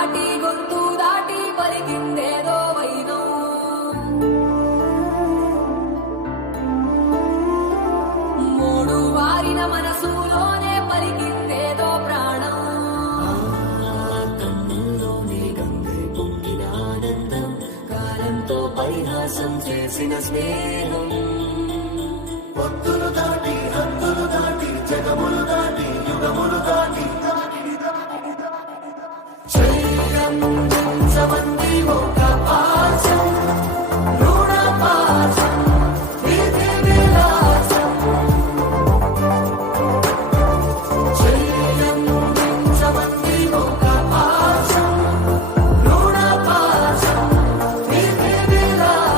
దాటి గొంతు దాటి పలికిందేదో వైనం. మూడు వారిన మనసులోనే పలికిందేదో ప్రాణం. కన్నుల్లోనే గంగే పొంగిన ఆనందం, కాలంతో పరిహాసం చేసిన స్నేహం. పొత్తులు దాటి హద్దులు దాటి జగములు దాటి యుగములు దాటి చైరం సమంతి